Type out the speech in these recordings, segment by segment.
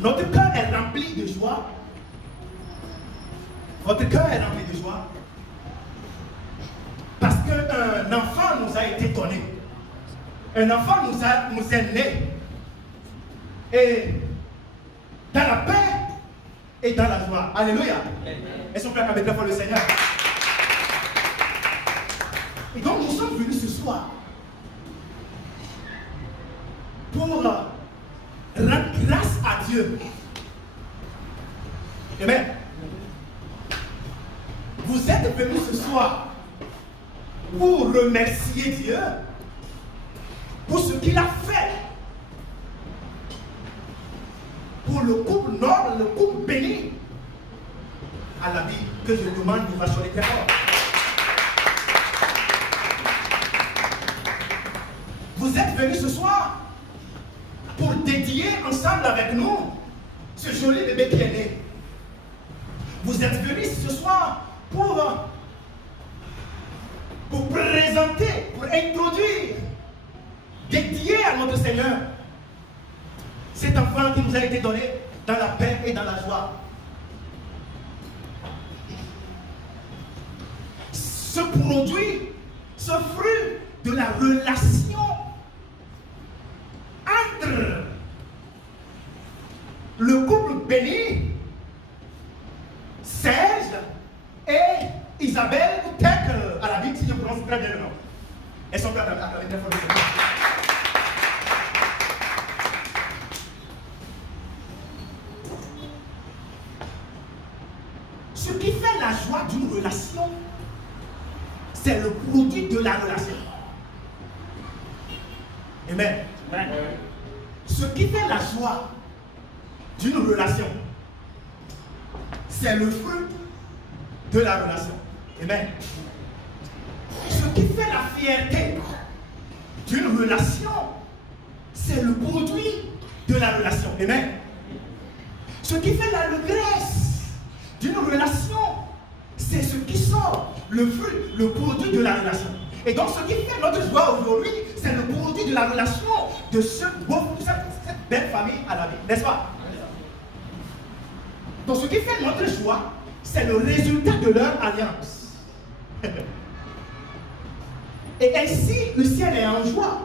Notre cœur est rempli de joie. Votre cœur est rempli de joie. Parce qu'un enfant nous a été donné. Un enfant nous est né. Et dans la paix et dans la joie. Alléluia. Est-ce qu'on peut acclamer très fort le Seigneur? Et donc nous sommes venus ce soir pour rendre grâce à Dieu. Amen. Vous êtes venus ce soir pour remercier Dieu pour ce qu'il a fait pour le couple noble, le couple béni à la vie que je demande de vacholer très fort. Vous êtes venus ce soir pour dédier ensemble avec nous ce joli bébé qui est né. Vous êtes venus ce soir pour présenter, pour introduire, dédier à notre Seigneur cet enfant qui nous a été donné dans la paix et dans la joie. Ce produit, ce fruit de la relation entre le couple béni, Serge et Isabelle ou Tech à la vie, si je prononce très bien le nom. Elles sont prêtes à la Ce qui fait la joie d'une relation, c'est le produit de la relation. Amen. Ce qui fait la joie d'une relation, c'est le fruit de la relation. Amen. Ce qui fait la fierté d'une relation, c'est le produit de la relation. Amen. Ce qui fait l'allégresse d'une relation, c'est ce qui sort, le fruit, le produit de la relation. Et donc ce qui fait notre joie aujourd'hui, c'est le produit de la relation de cette belle famille à la vie. N'est-ce pas? Donc ce qui fait notre joie, c'est le résultat de leur alliance. Et ainsi, le ciel est en joie.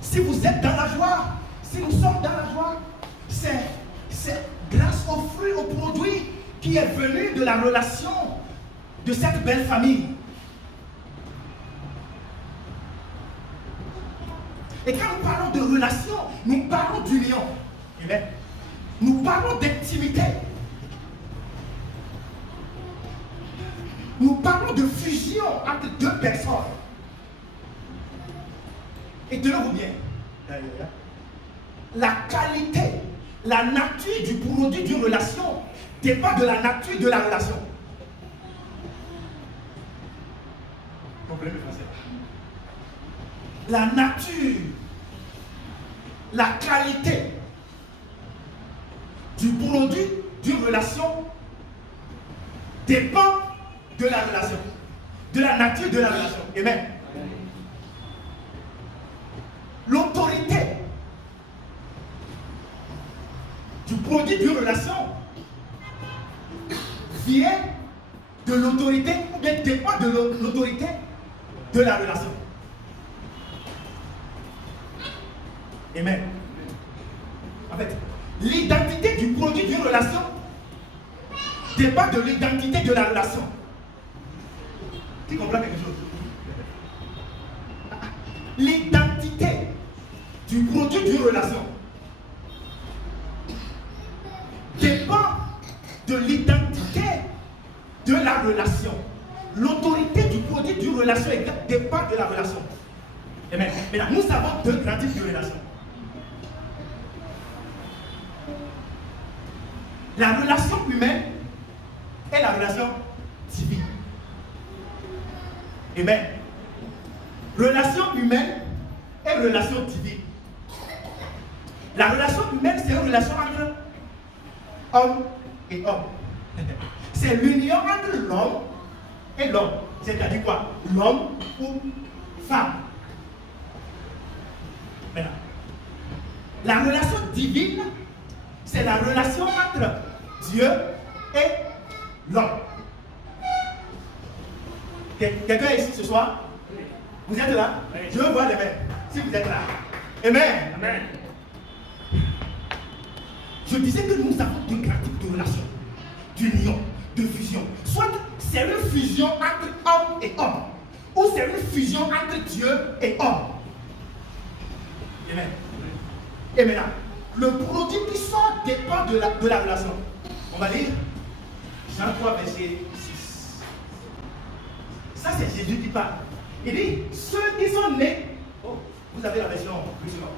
Si vous êtes dans la joie, si nous sommes dans la joie, c'est grâce au fruit, au produit qui est venu de la relation de cette belle famille. Et quand nous parlons de relation, nous parlons d'union. Nous parlons d'intimité. Nous parlons de fusion entre deux personnes. Et tenez-vous bien, la qualité, la nature du produit d'une relation dépend de la nature de la relation. Vous comprenez le français? La nature, la qualité du produit d'une relation dépend de la relation, de la nature de la relation. Amen. L'autorité du produit d'une relation vient de l'autorité ou bien dépend de l'autorité de la relation. Amen. En fait, l'identité du produit d'une relation dépend de l'identité de la relation. Tu comprends quelque chose? L'identité du produit d'une relation dépend de l'identité de la relation. L'autorité du produit d'une relation dépend de la relation. Amen. Maintenant, nous avons deux grands types de relations. La relation humaine et la relation divine. Amen. Relation humaine et relation divine. La relation humaine, c'est une relation entre homme et homme. C'est l'union entre l'homme et l'homme. C'est-à-dire quoi? L'homme ou femme. Maintenant, la relation divine, c'est la relation entre Dieu et l'homme. Quelqu'un est ici ce soir? Vous êtes là? Je veux voir les mains. Si vous êtes là. Amen. Amen. Je disais que nous avons deux grands types de relations, d'union, de fusion. Soit c'est une fusion entre homme et homme, ou c'est une fusion entre Dieu et homme. Amen. Et maintenant, le produit qui sort dépend de la relation. On va lire Jean 3, verset 6. Ça, c'est Jésus qui parle. Il dit, ceux qui sont nés... Oh, vous avez la version musulmane.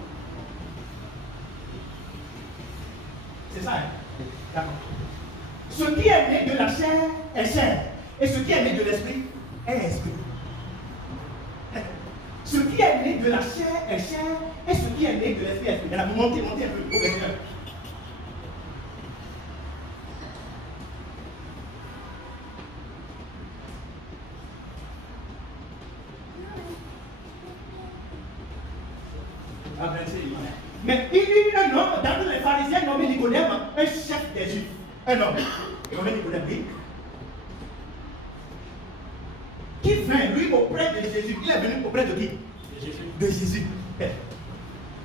C'est ça, hein? D'accord. Ce qui est né de la chair est chair. Et ce qui est né de l'esprit est esprit. Ce qui est né de la chair est chair. Et ce qui est né de l'esprit est esprit. Alors, vous montez un peu au verset 1. Mais il y eut un homme dans les pharisiens nommé Nicodème, un chef des Juifs. Un homme. Et on met Nicodème, oui. Qui vint, lui, auprès de Jésus. Il est venu auprès de qui? De Jésus.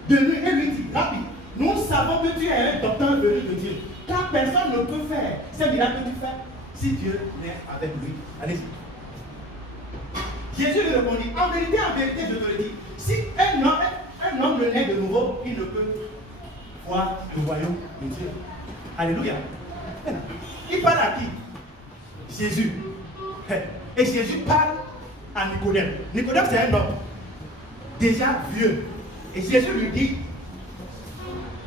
De lui, et lui dit, Rabbi, nous savons que tu es un docteur venu de Dieu. Car personne ne peut faire ces miracles que tu fais si Dieu n'est avec lui. Allez-y. Jésus lui répondit, en vérité, je te le dis, si un homme ne naît de nouveau, il ne peut voir le royaume de Dieu. Alléluia. Il parle à qui? Jésus. Et Jésus parle à Nicodème. Nicodème, c'est un homme déjà vieux. Et Jésus lui dit,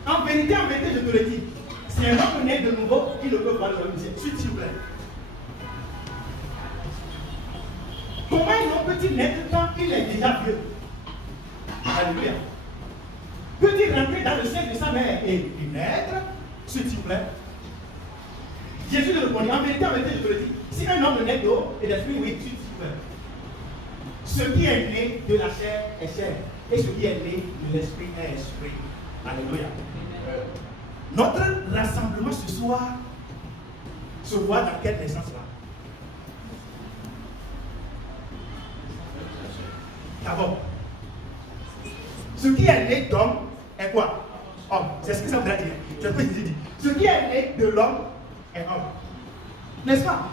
en vérité, je te le dis, si un homme naît de nouveau, il ne peut voir le royaume de Dieu. S'il vous plaît. Comment un homme peut-il naître quand il est déjà vieux? Alléluia. Peut-il rentrer dans le sein de sa mère et naître? S'il vous plaît. Jésus lui répondit, en vérité, je te le dis, si un homme naît d'eau et d'esprit, oui, s'il vous plaît. Ce qui est né de la chair est chair, et ce qui est né de l'esprit est esprit. Alléluia. Notre rassemblement ce soir se voit dans quelle naissance là? D'abord, ce qui est né d'homme est quoi? Homme. C'est ce que ça voudrait dire. C'est ce que Jésus dit. Ce qui est né de l'homme est homme. N'est-ce pas?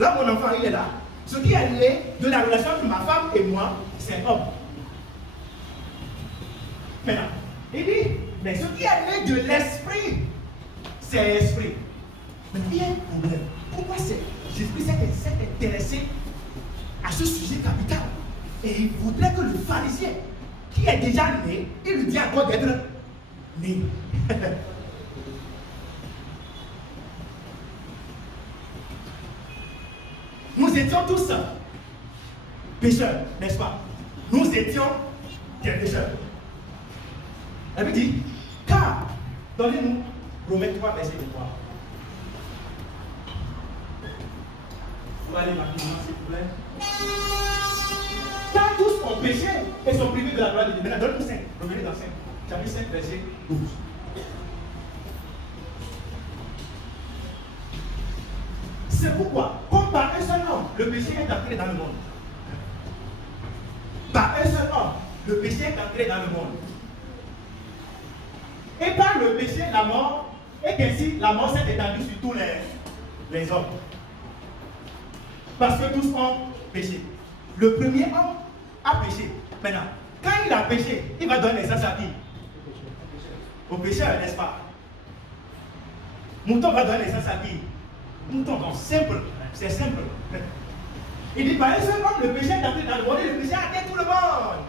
Là, mon enfant, il est là. Ce qui est né de la relation entre ma femme et moi, c'est homme. Maintenant, il dit, mais ce qui est né de l'esprit, c'est esprit. Mais il y a un problème. Pourquoi Jésus s'est intéressé à ce sujet capital? Et il voudrait que le pharisien, qui est déjà né, il lui dit encore d'être né. Nous étions tous pécheurs, n'est-ce pas? Nous étions des pécheurs. Elle me dit, car, donnez-nous Romains 3, verset 3. Vous allez rapidement, s'il vous plaît. Car tous ont péché et sont privés de la gloire de Dieu. Maintenant, donne-nous 5. Revenez dans 5. Chapitre 5, verset 12. C'est pourquoi, comme par un seul homme, le péché est entré dans le monde. Par un seul homme, le péché est entré dans le monde. Et par le péché, la mort, et qu'ainsi la mort s'est étendue sur tous les hommes. Parce que tous ont péché. Le premier homme a péché. Maintenant, quand il a péché, il va donner naissance à qui? Au pécheur, n'est-ce pas? Mouton va donner naissance à qui? Mouton, donc simple, c'est simple. Il dit, par un seul homme, le péché est entré dans le monde et le péché a atteint tout le monde.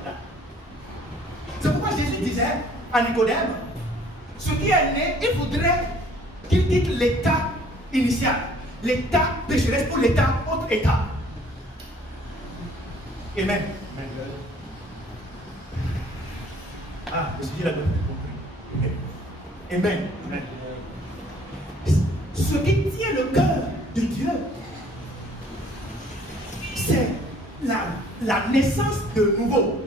C'est pourquoi Jésus disait à Nicodème, ce qui est né, il faudrait qu'il quitte l'état initial, l'état pécheresse pour l'état autre état. Amen. Ah, je suis là compris. Amen. Amen. Ce qui tient le cœur de Dieu, c'est la naissance de nouveau.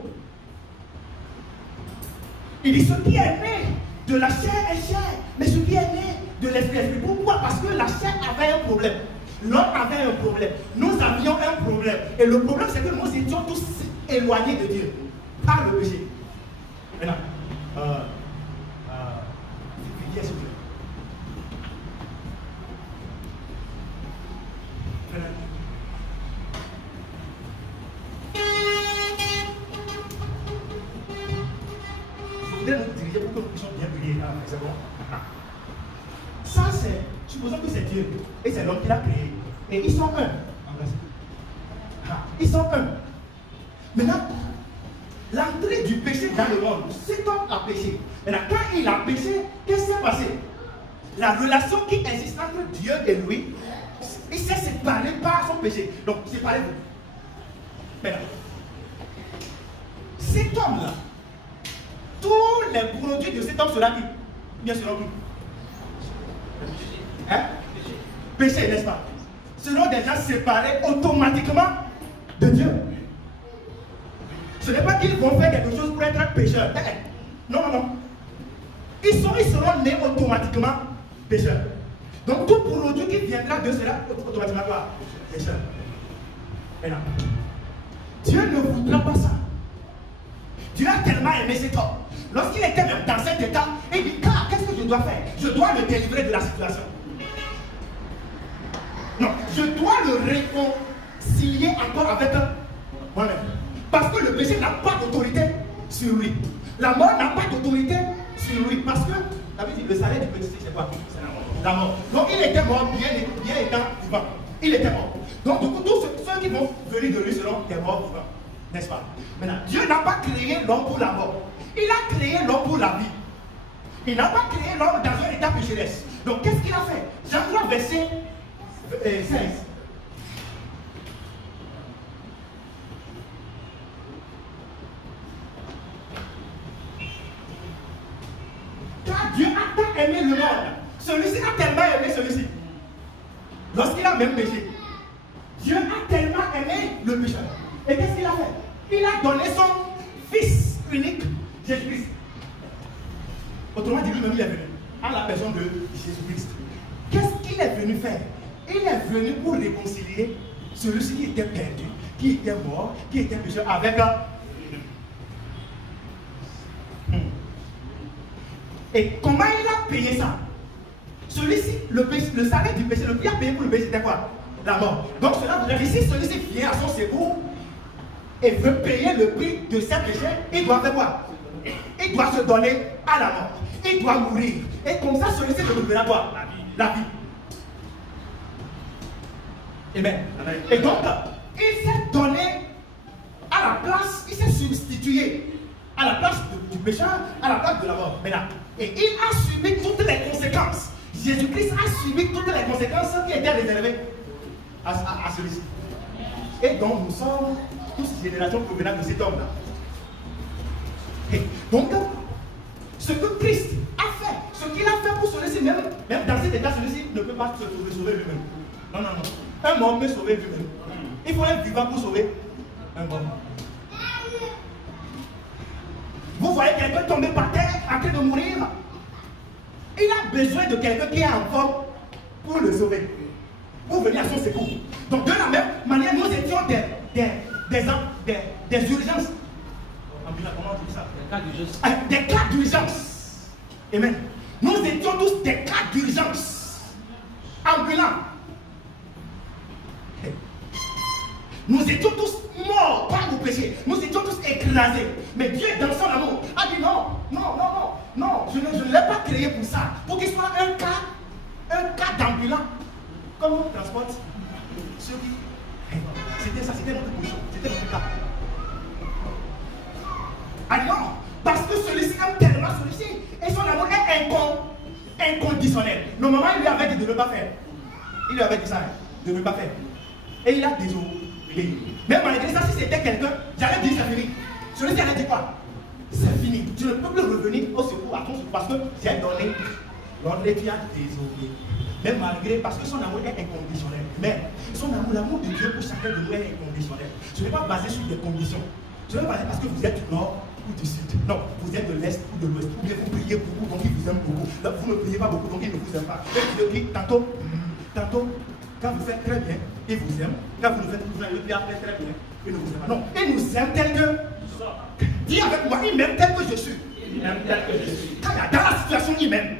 Il dit ce qui est né de la chair est chair, mais ce qui est né de l'esprit est esprit. Pourquoi? Parce que la chair avait un problème. L'homme avait un problème. Nous avions un problème. Et le problème, c'est que nous étions tous éloignés de Dieu par le péché. Maintenant, s'il vous plaît. Je voudrais nous diriger pour que nous puissions bien prier. C'est bon. Ça, c'est, supposons que c'est Dieu et c'est l'homme qui l'a créé. Et ils sont un. Ils sont un. Maintenant, l'entrée du péché dans le monde, cet homme a péché. Maintenant, quand il a péché, qu'est-ce qui s'est passé? La relation qui existe entre Dieu et lui, il s'est séparé par son péché. Donc, séparez-vous. Maintenant, cet homme-là, tous les produits de cet homme seront qui? Bien sûr, qui? Hein? Péché, n'est-ce pas? Seront déjà séparés automatiquement de Dieu. Ce n'est pas qu'ils vont faire quelque chose pour être un pécheur. Non, non, non. Ils seront nés automatiquement pécheurs. Donc tout produit qui viendra de cela automatiquement pécheur. Maintenant, Dieu ne voudra pas ça. Dieu a tellement aimé cet homme. Lorsqu'il était même dans cet état, il dit, qu'est-ce que je dois faire? Je dois le délivrer de la situation. Non, je dois le réconcilier encore avec moi-même. Parce que le péché n'a pas d'autorité sur lui. La mort n'a pas d'autorité sur lui. Parce que, la Bible dit, le salaire du péché, c'est quoi? C'est la mort. Donc il était mort bien étant vivant. Il était mort. Donc du coup, tous ceux qui vont venir de lui seront des morts vivants. N'est-ce pas? Maintenant, Dieu n'a pas créé l'homme pour la mort. Il a créé l'homme pour la vie. Il n'a pas créé l'homme dans un état pécheresse. Donc qu'est-ce qu'il a fait? Jean 3, verset 16. Car Dieu a tant aimé le monde. Celui-ci a tellement aimé celui-ci. Lorsqu'il a même péché. Dieu a tellement aimé le pécheur. Et qu'est-ce qu'il a fait? Il a donné son Fils unique, Jésus-Christ. Autrement dit, lui-même, il est venu à la personne de Jésus-Christ. Qu'est-ce qu'il est venu faire? Il est venu pour réconcilier celui-ci qui était perdu, qui était mort, qui était pécheur avec Et comment il a payé ça? Celui-ci, le salaire du péché, le prix à payer pour le péché, c'était quoi? La mort. Donc cela veut dire que si celui-ci vient à son secours et veut payer le prix de ses péchés, il doit faire quoi? Il doit se donner à la mort. Il doit mourir. Et comme ça, celui-ci retrouvera quoi? La vie. Amen. Et donc, il s'est donné à la place, il s'est substitué à la place du pécheur, à la place de la mort. Maintenant, et il a subi toutes les conséquences. Jésus-Christ a subi toutes les conséquences qui étaient réservées à celui-ci. Et donc, nous sommes tous générations provenant de cet homme-là. Donc, ce que Christ a fait, ce qu'il a fait pour celui-ci, même dans cet état, celui-ci ne peut pas se sauver lui-même. Non, non, non. Un mort peut sauver lui-même. Il faut un vivant pour sauver un mort. Vous voyez quelqu'un tomber par terre en train de mourir. Il a besoin de quelqu'un qui est en forme pour le sauver. Pour venir à son secours. Donc de la même manière, nous étions des urgences. Comment on dit ça? Des cas d'urgence. Amen. Nous étions tous des cas d'urgence. Ambulants. Nous étions tous morts par nos péchés. Nous étions tous écrasés. Mais Dieu, dans son amour, a dit non, non, non, non, non. Je ne l'ai pas créé pour ça. Pour qu'il soit un cas d'ambulant. Comme on transporte ceux qui. C'était ça, c'était notre bouchon. C'était notre cas. Ah non, parce que celui-ci aime tellement celui-ci. Et son amour est inconditionnel. Normalement, il lui avait dit de ne pas faire. Il lui avait dit ça, de ne pas faire. Et il a désobéi. Même malgré ça, si c'était quelqu'un, j'allais dire c'est fini. Celui-ci allait dire quoi? C'est fini. Tu ne peux plus revenir au secours à ton secours parce que j'ai donné l'ordre et tu as désobéi. Même malgré, parce que son amour est inconditionnel. Mais son amour, l'amour de Dieu pour chacun de nous est inconditionnel. Ce n'est pas basé sur des conditions. Ce n'est pas basé parce que vous êtes mort, ou du sud. Non, vous êtes de l'est ou de l'ouest. Ou bien vous priez beaucoup, donc il vous aime beaucoup. Là, vous ne priez pas beaucoup, donc il ne vous aime pas. Et tantôt, quand vous faites très bien, il vous aime. Quand vous le faites, vous allez très bien, il ne vous aime pas. Non, il nous aime tel que. Dis avec moi, il m'aime tel que je suis. Il m'aime tel que je suis. Quand il est dans la situation, il m'aime.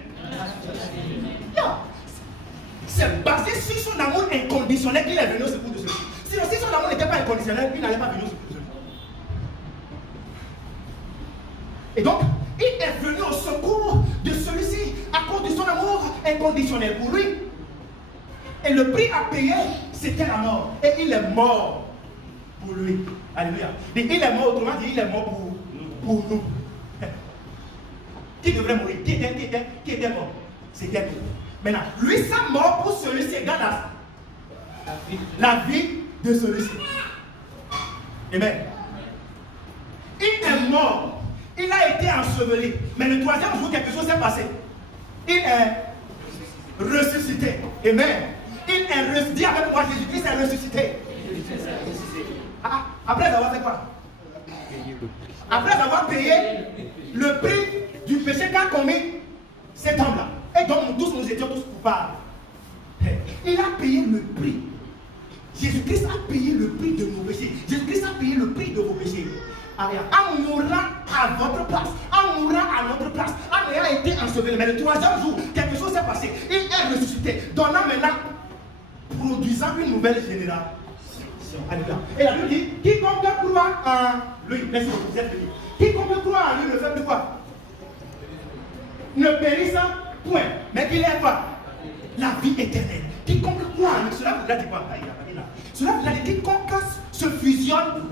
C'est basé sur son amour inconditionnel qu'il est venu au secours de celui-ci. Sinon, si son amour n'était pas inconditionnel, il n'allait pas venir au secours de celui-ci. Et donc, il est venu au secours de celui-ci à cause de son amour inconditionnel pour lui. Et le prix à payer, c'était la mort. Et il est mort pour lui. Alléluia. Et il est mort, autrement dit, il est mort pour nous. Qui devrait mourir? Qui était mort? C'était nous. Maintenant, lui, sa mort pour celui-ci égale à la vie de celui-ci. Amen. Il est mort. Il a été enseveli. Mais le troisième jour, quelque chose s'est passé. Il est ressuscité. Amen. Il est ressuscité. Dis avec moi, Jésus-Christ est ressuscité. Après avoir fait quoi? Après avoir payé le prix du péché qu'a commis cet homme-là. Et donc nous étions tous coupables. Il a payé le prix. Jésus-Christ a payé le prix de nos péchés. Jésus-Christ a payé le prix de vos péchés. En mourant à votre place, en mourant à notre place, en ayant été enseveli. Mais le troisième jour, quelque chose s'est passé. Il est ressuscité, donnant maintenant, produisant une nouvelle génération. Et la Bible dit, quiconque croit en lui, merci beaucoup, vous êtes venu. Quiconque croit en lui ne fait plus quoi? Ne périsse point, mais qu'il ait quoi? La vie éternelle. Quiconque croit en lui, cela voudra dire quoi? Cela voudra dire quiconque se fusionne.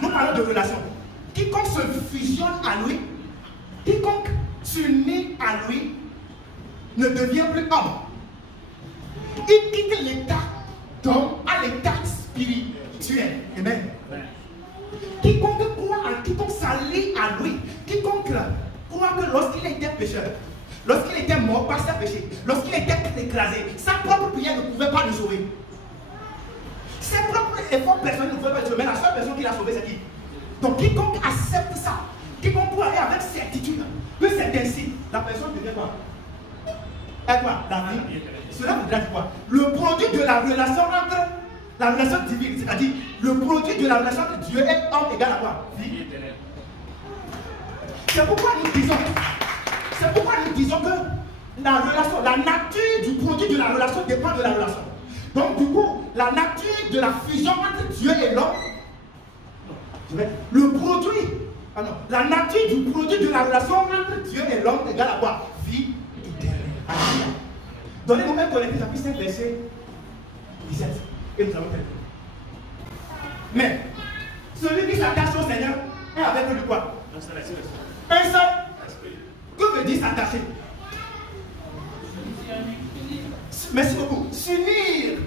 Nous parlons de relation. Quiconque se fusionne à lui, quiconque s'unit à lui, ne devient plus homme. Il quitte l'état d'homme à l'état spirituel. Amen. Quiconque croit en quiconque s'allie à lui, quiconque croit que lorsqu'il était pécheur, lorsqu'il était mort par ses péchés, lorsqu'il était écrasé, sa propre prière ne pouvait pas le sauver. Ses propres efforts personnels ne pouvaient pas le sauver, mais la seule personne qui l'a sauvé, c'est qui? Donc quiconque accepte ça, quiconque peut aller avec certitude que c'est ainsi, la personne devient quoi? Et quoi? La vie. Cela voudrait dire quoi? Le produit de la relation entre la relation divine, c'est-à-dire le produit de la relation entre Dieu et homme égale à quoi? Vie. C'est pourquoi nous disons que la relation, la nature du produit de la relation dépend de la relation. Donc du coup, la nature de la fusion entre Dieu et l'homme, le produit, la nature du produit de la relation entre Dieu et l'homme égale à quoi? Vie éternelle. Donnez-moi un Corinthiens chapitre 5 verset 17 et nous allons terminer. Mais celui qui s'attache au Seigneur est avec lui quoi? Un seul. Que veut dire s'attacher? Merci beaucoup. S'unir,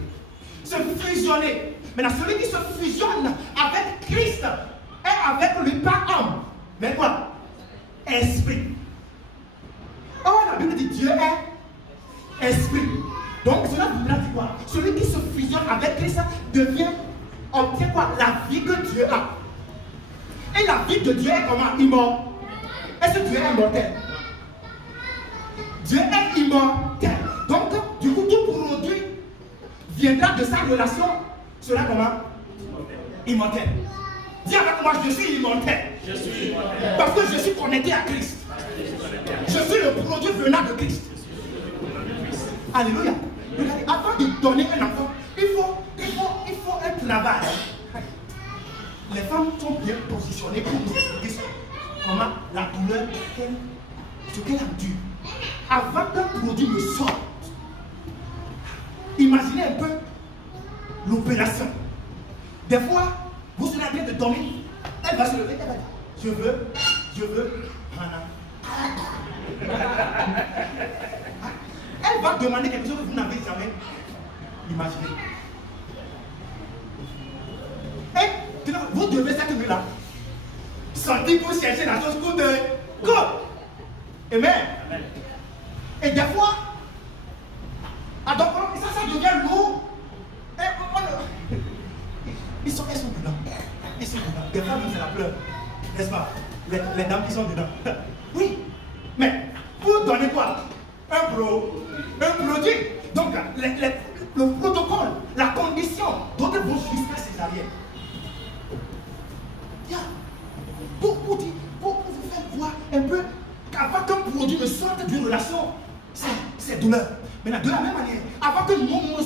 se fusionner. Maintenant, celui qui se fusionne avec Christ est avec lui pas homme, mais quoi? Esprit. Or, la Bible dit Dieu est esprit. Donc, cela voudra dire quoi? Celui qui se fusionne avec Christ obtient quoi? La vie que Dieu a. Et la vie de Dieu est comment? Immortelle. Est-ce que Dieu est immortel? Dieu est immortel. Donc, du coup, tout produit viendra de sa relation. Cela comment? Immortel. Dis avec moi, je suis immortel. Je suis immortel. Parce que je suis connecté à Christ. Je suis le produit venant de Christ. Alléluia. Regardez, avant de donner un enfant, il faut un travail. Les femmes sont bien positionnées pour nous expliquer comment la douleur, ce qu'elle a dû. Avant qu'un produit ne sorte, imaginez un peu l'opération. Des fois, vous serez en train de dormir, elle va se lever, elle va dire, je veux, elle va demander quelque chose que vous n'avez jamais imaginé. Et vous devez cette nuit-là sortir pour chercher la chose pour de go. Amen. Et des fois, ça devient lourd. Elles sont dedans. Des fois, même c'est la pleure. N'est-ce pas? Les dames qui sont dedans. Oui. Mais pour donner quoi? Un produit. Donc, le protocole, la condition doit être jusqu'à césarienne. Pour vous faire voir un peu qu'avant qu'un produit ne sorte d'une relation, c'est douleur. Maintenant, de la même manière, avant que nous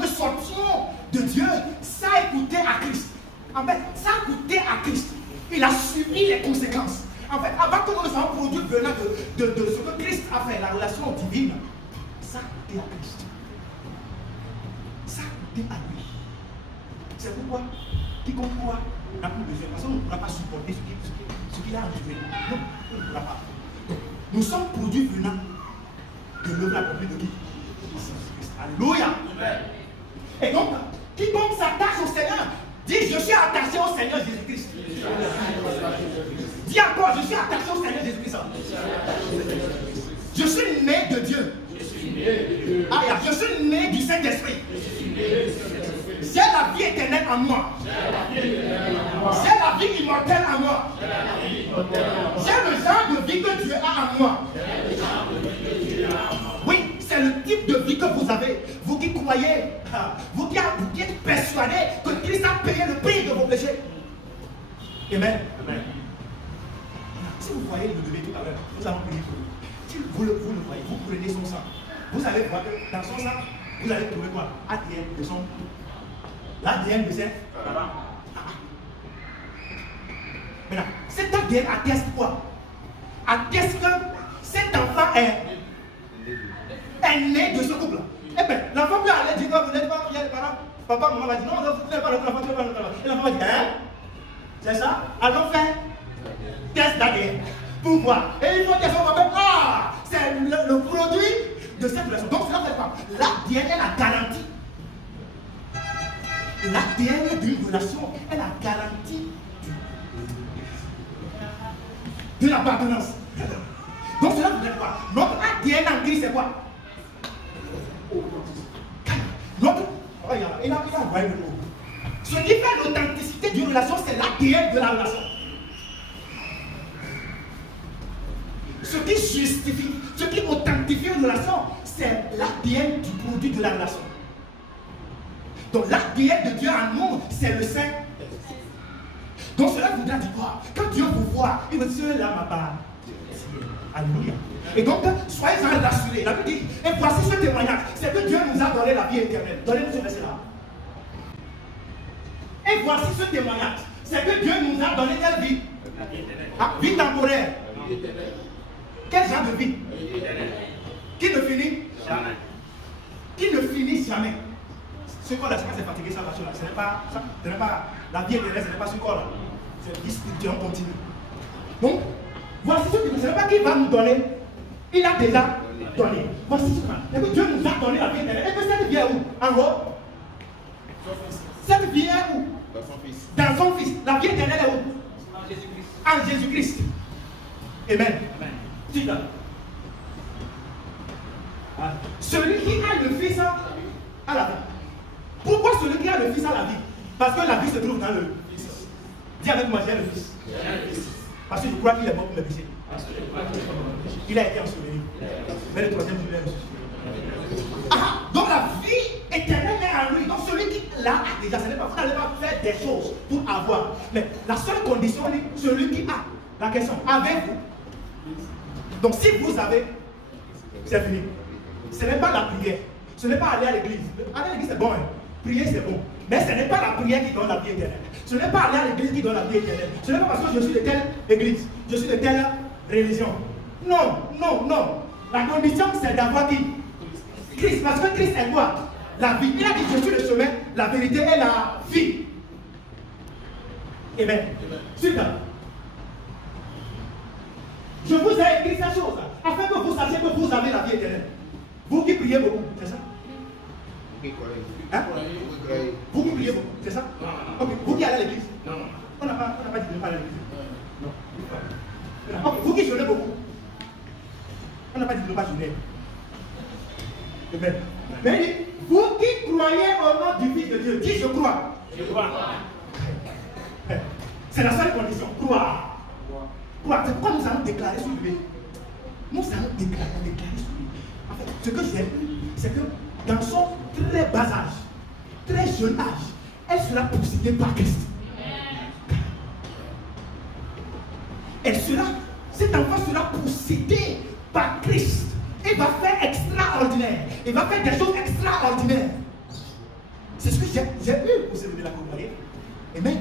ne sortions de Dieu, ça a coûté à Christ. En fait, ça a coûté à Christ. Il a subi les conséquences. En fait, avant que nous ne soyons produits venant de ce que Christ a fait, la relation divine, ça a coûté à Christ. Ça a coûté à lui. C'est pourquoi quiconque croit n'a plus besoin. Parce qu'on ne pourra pas supporter ce qu'il a enduré. Non, on ne pourra pas. Donc, nous sommes produits venant de l'œuvre accomplie de qui? Alléluia. Et donc, quiconque s'attache au Seigneur, dit je suis attaché au Seigneur Jésus-Christ. Dis encore, je suis attaché au Seigneur Jésus-Christ. Je suis né de Dieu. Je suis né du Saint-Esprit. J'ai la vie éternelle en moi. J'ai la vie immortelle en moi. J'ai le genre de vie que Dieu a en moi. Oui, c'est le type de vie que vous avez. Vous qui croyez, vous qui êtes persuadés que Christ a payé le prix de vos péchés. Amen. Amen. Si vous voyez le bébé tout à l'heure, nous allons prier pour lui. Si vous le voyez, vous prenez son sang. Vous allez voir que dans son sang, vous allez trouver quoi? ADN de son. L'ADN de ses parents. Maintenant, cet ADN atteste quoi? Atteste que cet enfant est né de ce couple. Eh bien, l'enfant peut aller dire que vous n'êtes pas fiers des parents. Papa, maman va dire non, vous n'êtes pas notre enfant, tu n'es pas notre enfant. Et l'enfant va dire, hein? C'est ça? Allons faire test d'ADN pour voir. Et il faut dire son papa, ah, c'est le produit de cette relation. Donc, cela fait quoi? L'ADN est la garantie. L'ADN d'une relation est la garantie de l'appartenance. Donc, cela veut dire quoi? Notre ADN en Christ, c'est quoi? Il a envoyé le mot. Ce qui fait l'authenticité d'une relation, c'est l'ADN de la relation. Ce qui justifie, ce qui authentifie une relation, c'est l'ADN du produit de la relation. Donc l'ADN de Dieu en nous, c'est le Saint. Donc cela voudra dire quoi? Quand Dieu vous voit, il me dit, là ma part. Alléluia. Et donc, soyez-en rassurés. La Bible dit, et voici ce témoignage, c'est que Dieu nous a donné la vie éternelle. Donnez-nous ce verset-là. Et voici ce témoignage, c'est que Dieu nous a donné quelle vie? Vie temporaire. Quel genre de vie? Qui ne finit jamais. Qui ne finit jamais. Ce corps-là, c'est fatigué, ça va sur là. Ce n'est pas la vie éternelle, ce n'est pas ce corps-là. C'est une vie spirituelle continue. Donc, voici ce que ce n'est pas qui va nous donner. Il a déjà donné. Voici ce que Dieu nous a donné la vie éternelle. Et que cette vie est où? En haut. Cette vie est où? Dans son Fils. Dans son Fils. La vie éternelle est où? En Jésus-Christ. En Jésus-Christ. Amen. Amen. Dis là. Celui qui a le Fils a la vie. Pourquoi celui qui a le Fils a la vie? Parce que la vie se trouve dans le Fils. Dis avec moi, j'ai le Fils. Parce que je crois qu'il est mort pour mes péchés. Il a été enseveli. Mais le troisième jour, il est ressuscité. Donc la vie éternelle est en lui. Donc celui qui l'a a déjà, vous n'allez pas faire des choses pour avoir. Mais la seule condition est celui qui a. La question, avez-vous? Donc si vous avez, c'est fini. Ce n'est pas la prière. Ce n'est pas aller à l'église. Aller à l'église c'est bon. Hein. Prier c'est bon. Mais ce n'est pas la prière qui donne la vie éternelle. Ce n'est pas aller à l'église qui donne la vie éternelle. Ce n'est pas parce que je suis de telle église, je suis de telle religion. Non, non, non. La condition c'est d'avoir qui? Christ. Parce que Christ est quoi? La vie. Il a dit je suis le chemin, la vérité et la vie. Amen. Super. Je vous ai écrit ces choses afin que vous sachiez que vous avez la vie éternelle. Vous qui priez beaucoup, c'est ça? Hein? Vous qui priez beaucoup, c'est ça? Okay. Vous qui allez à l'église? Non. On n'a pas dit de ne pas aller à l'église. Non. Okay. Vous qui jeûnez beaucoup? On n'a pas dit de ne pas jeûner. Mais vous qui croyez au nom du Fils de Dieu, dites je crois. Je crois. C'est la seule condition, croire. Pourquoi nous allons déclarer sur lui? Nous allons déclarer sur lui. En fait, ce que j'ai vu, c'est que dans son très bas âge, très jeune âge, elle sera possédée par Christ. Cet enfant sera possédé par Christ. Il va faire extraordinaire. Il va faire des choses extraordinaires. C'est ce que j'ai eu pour célébrer la communauté. Amen.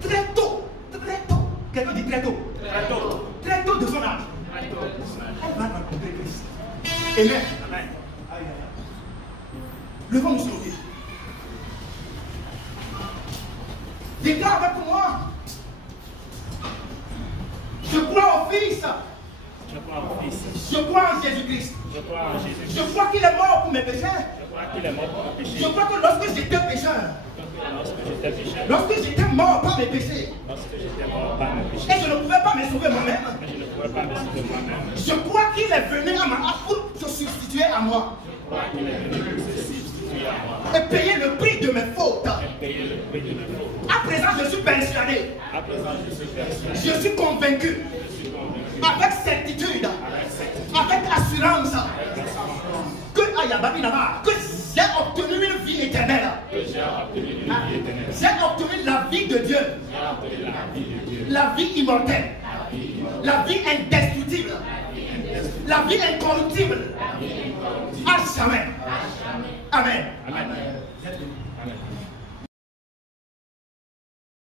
Très tôt. Quelqu'un dit très tôt. Très tôt de son âge. Elle va rencontrer Christ. Amen. Levons-nous sur nos pieds. Déclare avec moi. Je crois au Fils. Je crois en Jésus-Christ. Je crois qu'il est mort pour mes péchés. Je crois que lorsque j'étais pécheur, lorsque j'étais mort par mes péchés, et je ne pouvais pas me sauver moi-même, je crois qu'il est venu à ma pour se substituer à moi et payer le prix de mes fautes. À présent, je suis persuadé, je suis convaincu, avec certitude, avec assurance, que j'ai obtenu une vie éternelle. J'ai obtenu la vie de Dieu, la vie immortelle, la vie indestructible, la vie incorruptible, à jamais. Amen.